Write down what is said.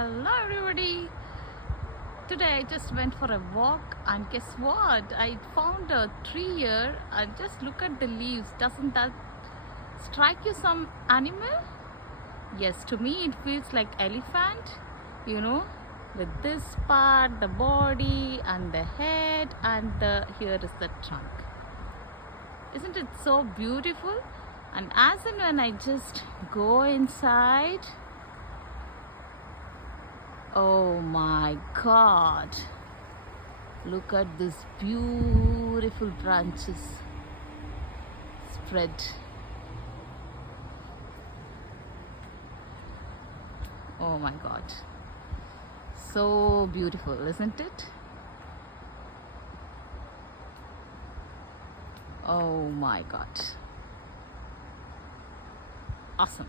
Hello everybody. Today I just went for a walk and guess what? I found a tree here and just look at the leaves. Doesn't that strike you some animal? Yes, to me it feels like elephant, with this part, the body and the head and here is the trunk. Isn't it so beautiful? And as and when I just go inside, oh my god, look at this beautiful branches spread. Oh my god, so beautiful, isn't it? Oh my god, awesome.